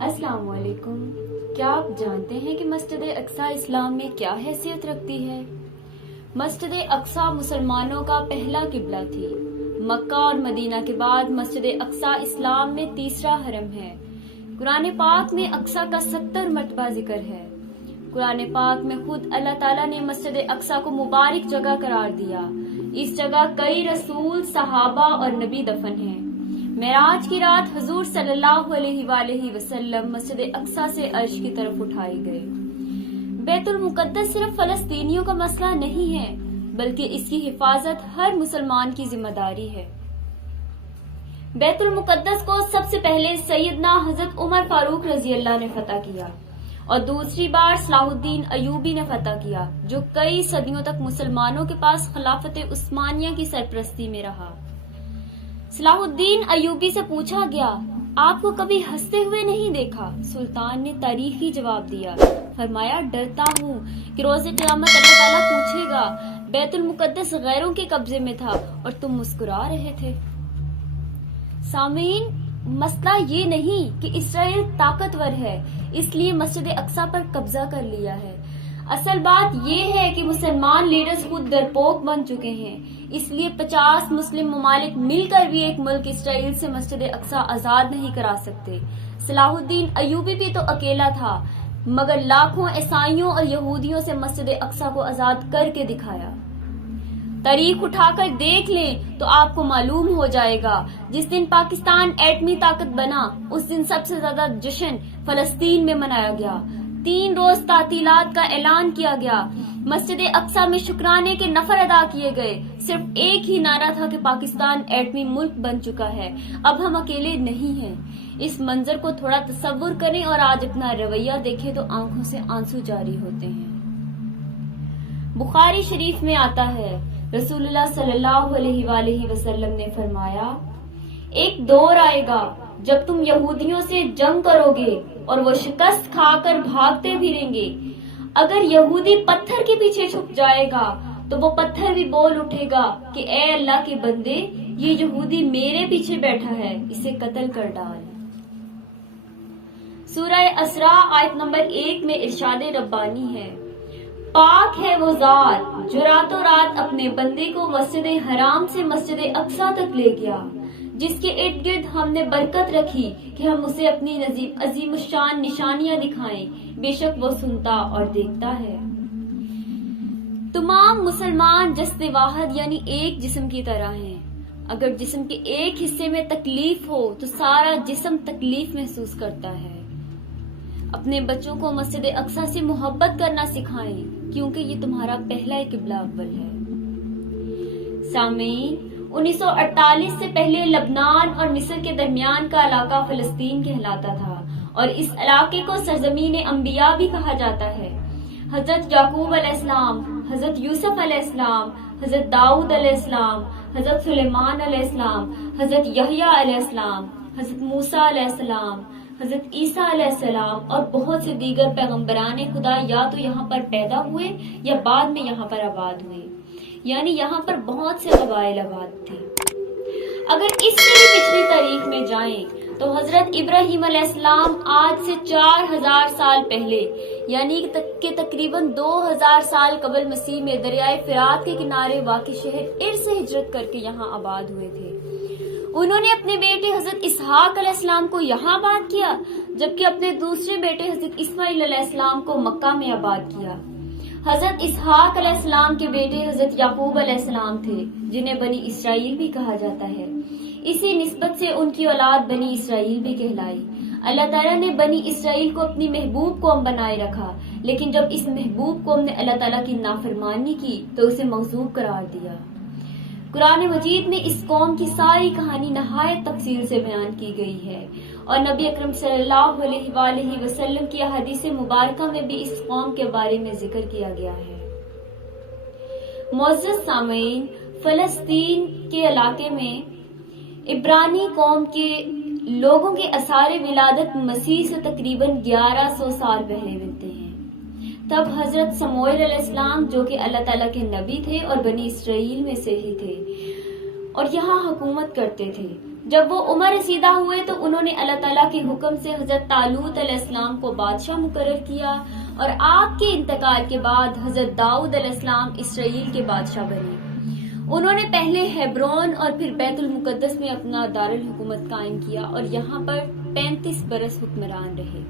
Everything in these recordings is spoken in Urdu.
السلام علیکم۔ کیا آپ جانتے ہیں کہ مسجد اقصی اسلام میں کیا حیثیت رکھتی ہے؟ مسجد اقصی مسلمانوں کا پہلا قبلہ تھی۔ مکہ اور مدینہ کے بعد مسجد اقصی اسلام میں تیسرا حرم ہے۔ قرآن پاک میں اقصی کا 70 مرتبہ ذکر ہے۔ قرآن پاک میں خود اللہ تعالیٰ نے مسجد اقصی کو مبارک جگہ قرار دیا۔ اس جگہ کئی رسول، صحابہ اور نبی دفن ہیں۔ معراج کی رات حضور صلی اللہ علیہ وآلہ وسلم مسجد اقصی سے عرش کی طرف اٹھائے گئے۔ بیت المقدس صرف فلسطینیوں کا مسئلہ نہیں ہے، بلکہ اس کی حفاظت ہر مسلمان کی ذمہ داری ہے۔ بیت المقدس کو سب سے پہلے سیدنا حضرت عمر فاروق رضی اللہ نے فتح کیا اور دوسری بار صلاح الدین ایوبی نے فتح کیا، جو کئی صدیوں تک مسلمانوں کے پاس خلافت عثمانیہ کی سرپرستی میں رہا۔ صلاح الدین ایوبی سے پوچھا گیا، آپ کو کبھی ہنستے ہوئے نہیں دیکھا؟ سلطان نے تاریخی جواب دیا، فرمایا ڈرتا ہوں کہ روز قیامت اللہ تعالیٰ پوچھے گا بیت المقدس غیروں کے قبضے میں تھا اور تم مسکرا رہے تھے۔ سامعین، مسئلہ یہ نہیں کہ اسرائیل طاقتور ہے اس لیے مسجد اقصی پر قبضہ کر لیا ہے۔ اصل بات یہ ہے کہ مسلمان لیڈرز خود ڈرپوک بن چکے ہیں، اس لیے 50 مسلم ممالک مل کر بھی ایک ملک اسرائیل سے مسجد اقصی آزاد نہیں کرا سکتے۔ صلاح الدین ایوبی بھی تو اکیلا تھا، مگر لاکھوں عیسائیوں اور یہودیوں سے مسجد اقصی کو آزاد کر کے دکھایا۔ تاریخ اٹھا کر دیکھ لیں تو آپ کو معلوم ہو جائے گا، جس دن پاکستان ایٹمی طاقت بنا اس دن سب سے زیادہ جشن فلسطین میں منایا گیا۔ 3 روز تعطیلات کا اعلان کیا گیا، مسجد اقصی میں شکرانے کے نفر ادا کیے گئے۔ صرف ایک ہی نعرہ تھا کہ پاکستان ایٹمی ملک بن چکا ہے، اب ہم اکیلے نہیں ہیں۔ اس منظر کو تھوڑا تصور کریں اور آج اپنا رویہ دیکھیں تو آنکھوں سے آنسو جاری ہوتے ہیں۔ بخاری شریف میں آتا ہے، رسول اللہ صلی اللہ علیہ وآلہ وسلم نے فرمایا، ایک دور آئے گا جب تم یہودیوں سے جنگ کرو گے اور وہ شکست کھا کر بھاگتے پھریں گے۔ اگر یہودی پتھر کے پیچھے چھپ جائے گا تو وہ پتھر بھی بول اٹھے گا کہ اے اللہ کے بندے، یہ یہودی میرے پیچھے بیٹھا ہے، اسے قتل کر ڈال۔ سورہ اسراء آیت نمبر 1 میں ارشاد ربانی ہے، پاک ہے وہ ذات جو راتوں رات اپنے بندے کو مسجد حرام سے مسجد اقصی تک لے گیا، جس کے ارد گرد ہم نے برکت رکھی کہ ہم اسے اپنی عظیم الشان نشانیاں دکھائیں، بے شک وہ سنتا اور دیکھتا ہے۔ تمام مسلمان جسد واحد یعنی ایک جسم کی طرح ہیں۔ اگر جسم کے ایک حصے میں تکلیف ہو تو سارا جسم تکلیف محسوس کرتا ہے۔ اپنے بچوں کو مسجد اقصی سے محبت کرنا سکھائیں، کیونکہ یہ تمہارا پہلا قبلہ اول ہے۔ سامعین، 1948 سے پہلے لبنان اور مصر کے درمیان کا علاقہ فلسطین کہلاتا تھا، اور اس علاقے کو سرزمین انبیاء بھی کہا جاتا ہے۔ حضرت یعقوب علیہ السلام، حضرت یوسف علیہ السلام، حضرت داؤد علیہ السلام، حضرت سلیمان علیہ السلام، حضرت یحییٰ علیہ السلام، حضرت موسیٰ علیہ السلام، حضرت عیسیٰ علیہ السلام اور بہت سے دیگر پیغمبران خدا یا تو یہاں پر پیدا ہوئے یا بعد میں یہاں پر آباد ہوئے، یعنی یہاں پر بہت سے قبائل آباد تھے۔ اگر اس سے بھی پچھلی تاریخ میں جائیں تو حضرت ابراہیم علیہ السلام آج سے 4000 سال پہلے، یعنی کہ تقریباً 2000 سال قبل مسیح میں دریائے فرات کے کنارے واقع شہر ارس سے ہجرت کر کے یہاں آباد ہوئے تھے۔ انہوں نے اپنے بیٹے حضرت اسحاق علیہ السلام کو یہاں آباد کیا، جبکہ اپنے دوسرے بیٹے حضرت اسماعیل علیہ السلام کو مکہ میں آباد کیا۔ حضرت اسحاق علیہ السلام کے بیٹے حضرت یعقوب علیہ السلام تھے، جنہیں بنی اسرائیل بھی کہا جاتا ہے۔ اسی نسبت سے ان کی اولاد بنی اسرائیل بھی کہلائی۔ اللہ تعالیٰ نے بنی اسرائیل کو اپنی محبوب قوم بنائے رکھا، لیکن جب اس محبوب قوم نے اللہ تعالیٰ کی نافرمانی کی تو اسے مغضوب قرار دیا۔ قرآن مجید میں اس قوم کی ساری کہانی نہایت تفصیل سے بیان کی گئی ہے، اور نبی اکرم صلی اللہ علیہ وآلہ وسلم کی احادیث مبارکہ میں بھی اس قوم کے بارے میں ذکر کیا گیا ہے۔ معزز سامعین، فلسطین کے علاقے میں عبرانی قوم کے لوگوں کے آثار ولادت مسیح سے تقریباً 1100 سال پہلے ملتے ہیں۔ تب حضرت سموئیل علیہ السلام، جو کہ اللہ تعالیٰ کے نبی تھے اور بنی اسرائیل میں سے ہی تھے، اور یہاں حکومت کرتے تھے۔ جب وہ عمر رسیدہ ہوئے تو انہوں نے اللہ تعالیٰ کے حکم سے حضرت طالوت علیہ السلام کو بادشاہ مقرر کیا اور آپ کے انتقال کے بعد حضرت داؤد علیہ السلام اسرائیل کے بادشاہ بنے۔ انہوں نے پہلے ہیبرون اور پھر بیت المقدس میں اپنا دارالحکومت قائم کیا اور یہاں پر 35 برس حکمران رہے۔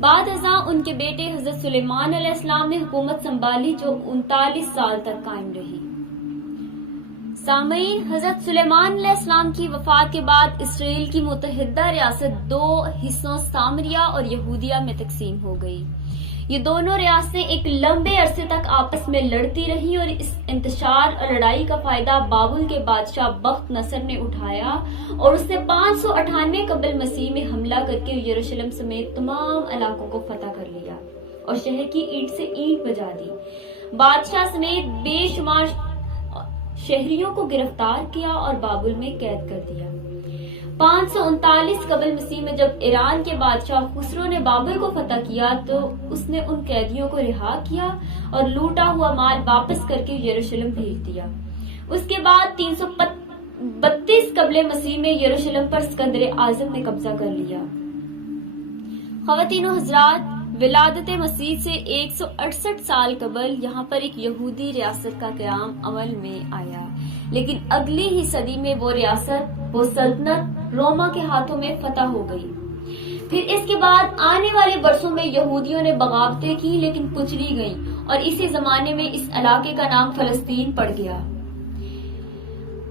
بعد ازاں ان کے بیٹے حضرت سلیمان علیہ السلام نے حکومت سنبھالی جو 39 سال تک قائم رہی۔ سامعین، حضرت سلیمان علیہ السلام کی وفات کے بعد اسرائیل کی متحدہ ریاست 2 حصوں سامریہ اور یہودیہ میں تقسیم ہو گئی۔ یہ دونوں ریاستیں ایک لمبے عرصے تک آپس میں لڑتی رہیں اور اس انتشار اور لڑائی کا فائدہ بابل کے بادشاہ بخت نصر نے اٹھایا اور اس نے 598 قبل مسیح میں حملہ کر کے یروشلم سمیت تمام علاقوں کو فتح کر لیا اور شہر کی اینٹ سے اینٹ بجا دی۔ بادشاہ سمیت بے شمار شہریوں کو گرفتار کیا اور بابل میں قید کر دیا۔ 539 قبل مسیح میں جب ایران کے بادشاہ خسرو نے بابل کو فتح کیا تو اس نے ان قیدیوں کو رہا کیا اور لوٹا ہوا مال واپس کر کے یروشلم بھیج دیا۔ اس کے بعد 332 قبل مسیح میں یروشلم پر اسکندر اعظم نے قبضہ کر لیا۔ خواتین و حضرات، ولادت مسیح سے 168 سال قبل یہاں پر ایک یہودی ریاست کا قیام عمل میں آیا، لیکن اگلی ہی صدی میں وہ ریاست، وہ سلطنت روما کے ہاتھوں میں فتح ہو گئی۔ پھر اس کے بعد آنے والے برسوں میں یہودیوں نے بغاوتیں کی لیکن کچلی گئیں اور اسی زمانے میں اس علاقے کا نام فلسطین پڑ گیا۔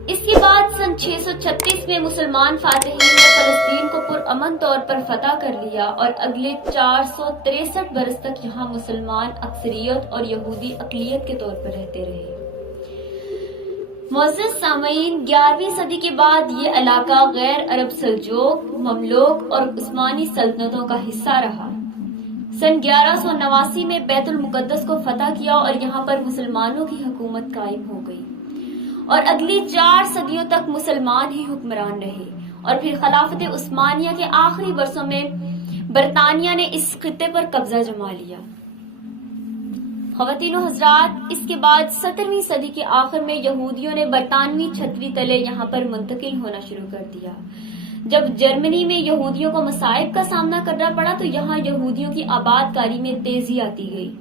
اس کے بعد سن 636 میں مسلمان فاتحین نے فلسطین کو پرامن طور پر فتح کر لیا اور اگلے 463 برس تک یہاں مسلمان اکثریت اور یہودی اقلیت کے طور پر رہتے رہے۔ معزز سامعین، 11ویں صدی کے بعد یہ علاقہ غیر عرب سلجوق، مملوک اور عثمانی سلطنتوں کا حصہ رہا۔ سن 1189 میں بیت المقدس کو فتح کیا اور یہاں پر مسلمانوں کی حکومت قائم ہو گئی اور اگلی 4 صدیوں تک مسلمان ہی حکمران رہے اور پھر خلافت عثمانیہ کے آخری برسوں میں برطانیہ نے اس خطے پر قبضہ جما لیا۔ خواتین و حضرات، اس کے بعد 17ویں صدی کے آخر میں یہودیوں نے برطانوی چھتری تلے یہاں پر منتقل ہونا شروع کر دیا۔ جب جرمنی میں یہودیوں کو مصائب کا سامنا کرنا پڑا تو یہاں یہودیوں کی آباد کاری میں تیزی آتی گئی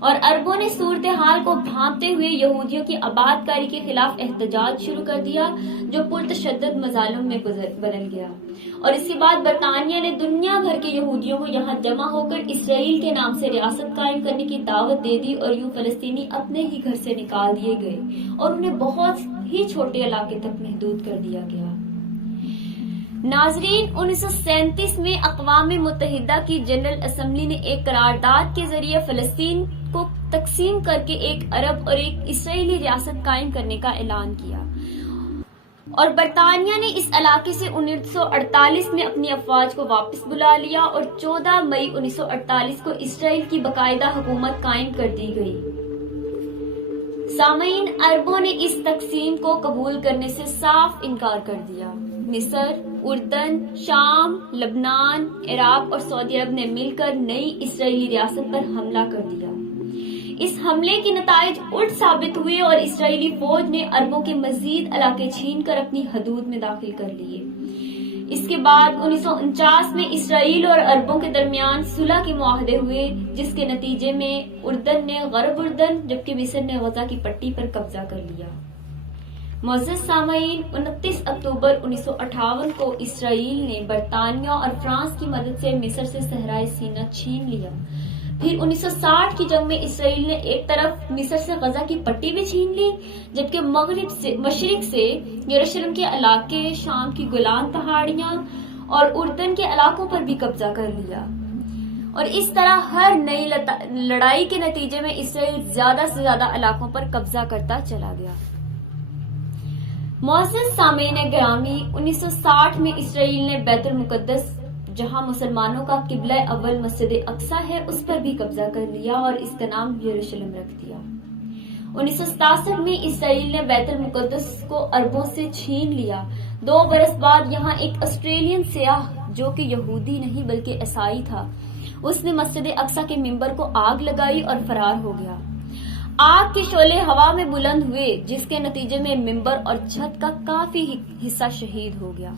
اور عربوں نے صورتحال کو بھانپتے ہوئے یہودیوں کی آباد کاری کے خلاف احتجاج شروع کر دیا جو پرتشدد مظالم میں بدل گیا، اور اس کے بعد برطانیہ نے دنیا بھر کے یہودیوں کو یہاں جمع ہو کر اسرائیل کے نام سے ریاست قائم کرنے کی دعوت دے دی اور یوں فلسطینی اپنے ہی گھر سے نکال دیے گئے اور انہیں بہت ہی چھوٹے علاقے تک محدود کر دیا گیا۔ ناظرین، 1937 میں اقوام متحدہ کی جنرل اسمبلی نے ایک قرارداد کے ذریعے فلسطین کو تقسیم کر کے ایک عرب اور ایک اسرائیلی ریاست قائم کرنے کا اعلان کیا، اور برطانیہ نے اس علاقے سے 1948 میں اپنی افواج کو واپس بلا لیا اور 14 مئی 1948 کو اسرائیل کی باقاعدہ حکومت قائم کر دی گئی۔ سامعین، عربوں نے اس تقسیم کو قبول کرنے سے صاف انکار کر دیا۔ مصر، اردن، شام، لبنان، عراق اور سعودی عرب نے مل کر نئی اسرائیلی ریاست پر حملہ کر دیا۔ اس حملے کے نتائج الٹ ثابت ہوئے اور اسرائیلی فوج نے عربوں کے مزید علاقے چھین کر اپنی حدود میں داخل کر لیے۔ اس کے بعد 1949 میں اسرائیل اور عربوں کے درمیان صلح کے معاہدے ہوئے، جس کے نتیجے میں اردن نے غرب اردن جبکہ مصر نے غزہ کی پٹی پر قبضہ کر لیا۔ معزز سامعین، 29 اکتوبر 1958 کو اسرائیل نے برطانیہ اور فرانس کی مدد سے مصر سے صحرائے سینا چھین لیا۔ پھر 1960 کی جنگ میں اسرائیل نے ایک طرف مصر سے غزہ کی پٹی بھی چھین لی، جبکہ مشرق سے یروشلم کے علاقے، شام کی گولان پہاڑیاں اور اردن کے علاقوں پر بھی قبضہ کر لیا، اور اس طرح ہر نئی لڑائی کے نتیجے میں اسرائیل زیادہ سے زیادہ علاقوں پر قبضہ کرتا چلا گیا۔ معزز سامعین گرامی، 1960 میں اسرائیل نے بیت المقدس، جہاں مسلمانوں کا قبلہ اول مسجد اقصی ہے، اس پر بھی قبضہ کر لیا اور اس کا نام یروشلم رکھ دیا۔ 1967 میں اسرائیل نے بیت المقدس کو عربوں سے چھین لیا۔ 2 برس بعد یہاں ایک آسٹریلین سیاح جو کہ یہودی نہیں بلکہ عیسائی تھا، اس نے مسجد اقصی کے ممبر کو آگ لگائی اور فرار ہو گیا۔ آگ کے شعلے ہوا میں بلند ہوئے جس کے نتیجے میں ممبر اور چھت کا کافی حصہ شہید ہو گیا۔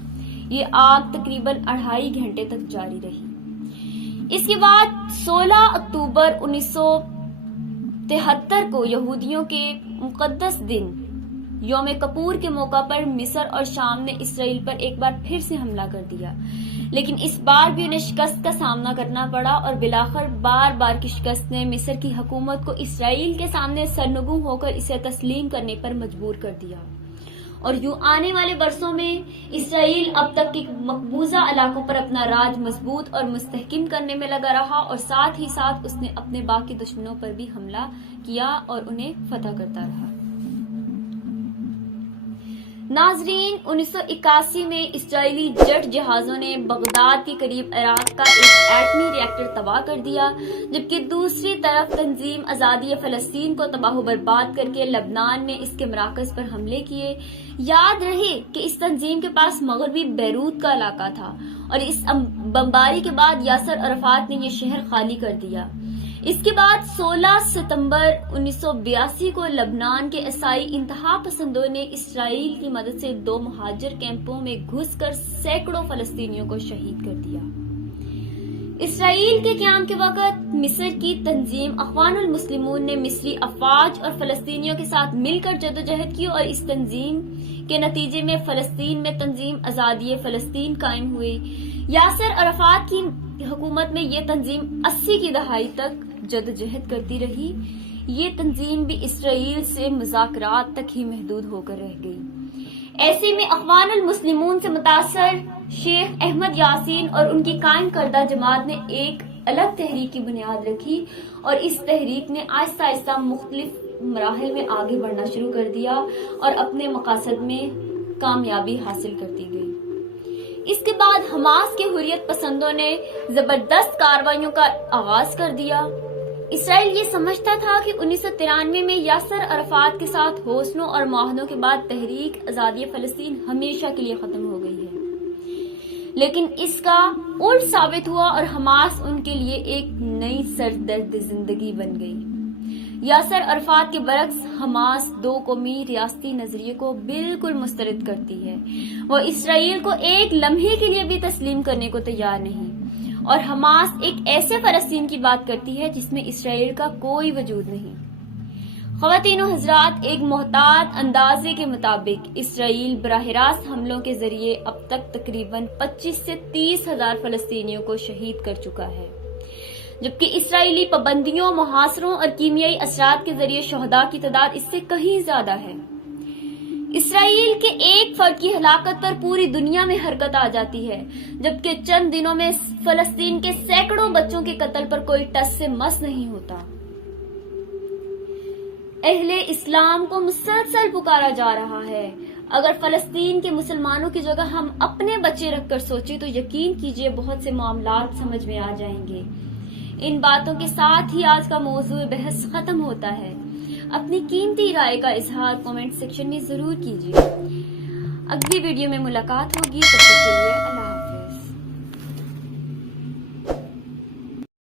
یہ آگ تقریباً 2.5 گھنٹے تک جاری رہی۔ اس کے بعد 16 اکتوبر 1973 کو یہودیوں کے مقدس دن یوم کپور کے موقع پر مصر اور شام نے اسرائیل پر ایک بار پھر سے حملہ کر دیا، لیکن اس بار بھی انہیں شکست کا سامنا کرنا پڑا اور بالآخر بار بار کی شکست نے مصر کی حکومت کو اسرائیل کے سامنے سرنگوں ہو کر اسے تسلیم کرنے پر مجبور کر دیا، اور یوں آنے والے برسوں میں اسرائیل اب تک کے مقبوضہ علاقوں پر اپنا راج مضبوط اور مستحکم کرنے میں لگا رہا، اور ساتھ ہی ساتھ اس نے اپنے باقی دشمنوں پر بھی حملہ کیا اور انہیں فتح کرتا رہا۔ ناظرین، 1981 میں اسرائیلی جیٹ جہازوں نے بغداد کے قریب عراق کا ایک ایٹمی ری ایکٹر تباہ کر دیا، جبکہ دوسری طرف تنظیم آزادی فلسطین کو تباہ و برباد کر کے لبنان میں اس کے مراکز پر حملے کیے۔ یاد رہے کہ اس تنظیم کے پاس مغربی بیروت کا علاقہ تھا، اور اس بمباری کے بعد یاسر عرفات نے یہ شہر خالی کر دیا۔ اس کے بعد 16 ستمبر 1982 کو لبنان کے عیسائی انتہا پسندوں نے اسرائیل کی مدد سے 2 مہاجر کیمپوں میں گھس کر سینکڑوں فلسطینیوں کو شہید کر دیا۔ اسرائیل کے قیام کے وقت مصر کی تنظیم اخوان المسلمون نے مصری افواج اور فلسطینیوں کے ساتھ مل کر جدوجہد کی، اور اس تنظیم کے نتیجے میں فلسطین میں تنظیم آزادی فلسطین قائم ہوئی۔ یاسر عرفات کی حکومت میں یہ تنظیم 80 کی دہائی تک جدوجہد کرتی رہی۔ یہ تنظیم بھی اسرائیل سے مذاکرات تک ہی محدود ہو کر رہ گئی۔ ایسے میں اخوان المسلمون سے متاثر شیخ احمد یاسین اور ان کی قائم کردہ جماعت نے ایک الگ تحریک کی بنیاد رکھی، اور اس تحریک نے آہستہ آہستہ مختلف مراحل میں آگے بڑھنا شروع کر دیا اور اپنے مقاصد میں کامیابی حاصل کرتی گئی۔ اس کے بعد حماس کے حریت پسندوں نے زبردست کارروائیوں کا آغاز کر دیا۔ اسرائیل یہ سمجھتا تھا کہ 1993 میں یاسر عرفات کے ساتھ حوصلوں اور معاہدوں کے بعد تحریک آزادی فلسطین ہمیشہ کے لیے ختم ہو گئی ہے، لیکن اس کا الٹ ثابت ہوا اور حماس ان کے لیے ایک نئی سردرد زندگی بن گئی۔ یاسر عرفات کے برعکس حماس 2 قومی ریاستی نظریے کو بالکل مسترد کرتی ہے۔ وہ اسرائیل کو ایک لمحے کے لیے بھی تسلیم کرنے کو تیار نہیں، اور حماس ایک ایسے فلسطین کی بات کرتی ہے جس میں اسرائیل کا کوئی وجود نہیں۔ خواتین و حضرات، ایک محتاط اندازے کے مطابق اسرائیل براہ راست حملوں کے ذریعے اب تک تقریباً 25 سے 30 ہزار فلسطینیوں کو شہید کر چکا ہے، جبکہ اسرائیلی پابندیوں، محاصروں اور کیمیائی اثرات کے ذریعے شہداء کی تعداد اس سے کہیں زیادہ ہے۔ اسرائیل کے ایک فرد کی ہلاکت پر پوری دنیا میں حرکت آ جاتی ہے، جبکہ چند دنوں میں فلسطین کے سینکڑوں بچوں کے قتل پر کوئی ٹس سے مس نہیں ہوتا۔ اہل اسلام کو مسلسل پکارا جا رہا ہے، اگر فلسطین کے مسلمانوں کی جگہ ہم اپنے بچے رکھ کر سوچیں تو یقین کیجئے بہت سے معاملات سمجھ میں آ جائیں گے۔ ان باتوں کے ساتھ ہی آج کا موضوع بحث ختم ہوتا ہے۔ اپنی قیمتی رائے کا اظہار کامنٹ سیکشن میں ضرور کیجیے۔ اگلی ویڈیو میں ملاقات ہوگی، تب تک کے لیے اللہ